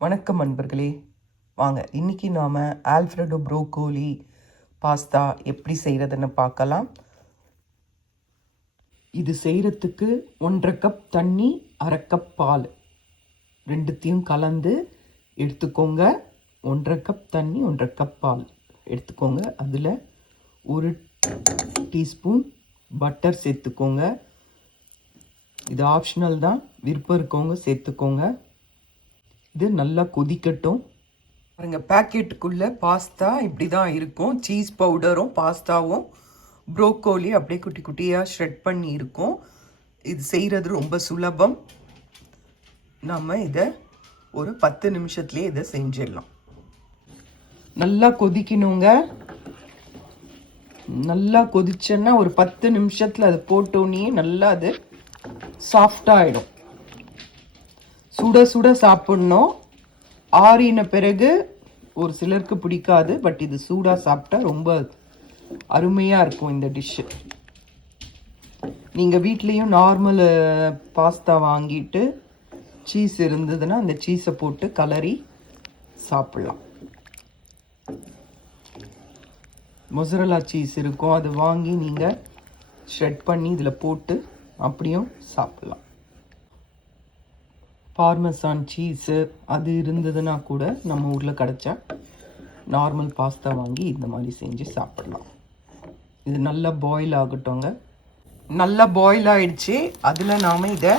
வணக்கம் நண்பர்களே, வாங்க இன்றைக்கி நாம் ஆல்ஃப்ரெடோ ப்ரோக்கோலி பாஸ்தா எப்படி செய்கிறதுன்னு பார்க்கலாம். இது செய்கிறதுக்கு 1.5 கப் தண்ணி, 1/2 கப் பால் ரெண்டுத்தையும் கலந்து எடுத்துக்கோங்க. 1.5 கப் தண்ணி, 1.5 கப் பால் எடுத்துக்கோங்க. அதில் 1 டீஸ்பூன் பட்டர் சேர்த்துக்கோங்க. இது ஆப்ஷனல் தான், விருப்பம் இருக்கவங்க சேர்த்துக்கோங்க. இது நல்லா கொதிக்கட்டும். பாருங்க, பேக்கெட்டுக்குள்ளே பாஸ்தா இப்படி தான் இருக்கும். சீஸ் பவுடரும் பாஸ்தாவும் ப்ரோக்கோலி அப்படியே குட்டி குட்டியாக ஷ்ரெட் பண்ணி இருக்கும். இது செய்கிறது ரொம்ப சுலபம். நம்ம இதை ஒரு 10 நிமிஷத்துலேயே இதை செஞ்சிடலாம். நல்லா கொதிக்கணுங்க. நல்லா கொதிச்சேன்னா ஒரு 10 நிமிஷத்தில் அது போட்டோன்னே நல்லா அது சாஃப்டாகிடும். சுட சுட சாப்பிட்ணும். ஆறின பிறகு ஒரு சிலருக்கு பிடிக்காது, பட் இது சூடாக சாப்பிட்டா ரொம்ப அருமையாக இருக்கும் இந்த டிஷ்ஷு. நீங்கள் வீட்லேயும் நார்மல் பாஸ்தா வாங்கிட்டு சீஸ் இருந்ததுன்னா அந்த சீஸை போட்டு கலரி சாப்பிட்லாம். மொசரலா சீஸ் இருக்கும், அது வாங்கி நீங்கள் ஷ்ரெட் பண்ணி இதில் போட்டு அப்படியும் சாப்பிட்லாம். பார்மசான் சீஸு அது இருந்ததுன்னா கூட நம்ம ஊரில் கிடச்சா நார்மல் பாஸ்தா வாங்கி இந்த மாதிரி செஞ்சு சாப்பிடலாம். இது நல்லா பாயில் ஆகட்டும்ங்க. நல்லா பாயில் ஆகிடுச்சு. அதில் நாம் இதை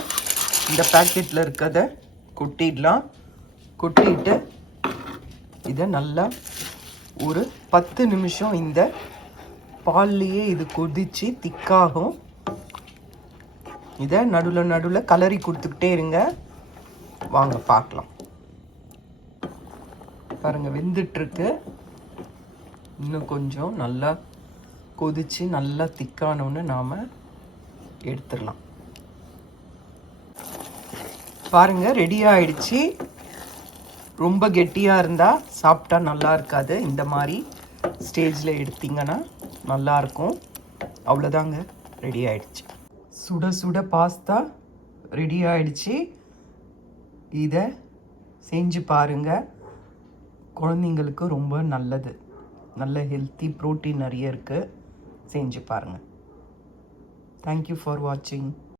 இந்த பேக்கெட்டில் இருக்கிறத கொட்டிடலாம். கொட்டிட்டு இதை நல்லா ஒரு 10 நிமிஷம் இந்த பால்லையே இது கொதித்து திக்காகும். இதை நடுவில் நடுவில் கலரி கொடுத்துக்கிட்டே இருங்க. வாங்க பார்க்கலாம். பாருங்க, வெந்துட்டுருக்கு. இன்னும் கொஞ்சம் நல்லா கொதிச்சு நல்லா திக்கானோன்னு நாம் எடுத்துடலாம். பாருங்க, ரெடி ஆயிடுச்சு. ரொம்ப கெட்டியாக இருந்தால் சாப்பிட்டா நல்லா இருக்காது. இந்த மாதிரி ஸ்டேஜில் எடுத்திங்கன்னா நல்லாயிருக்கும். அவ்வளோதாங்க, ரெடி ஆயிடுச்சு. சுட சுட பாஸ்தா ரெடி ஆயிடுச்சு. இதை செஞ்சு பாருங்கள். குழந்தைங்களுக்கு ரொம்ப நல்லது. நல்ல ஹெல்த்தி ப்ரோட்டீன் நிறைய இருக்குது. செஞ்சு பாருங்கள். தேங்க்யூ ஃபார் வாட்சிங்.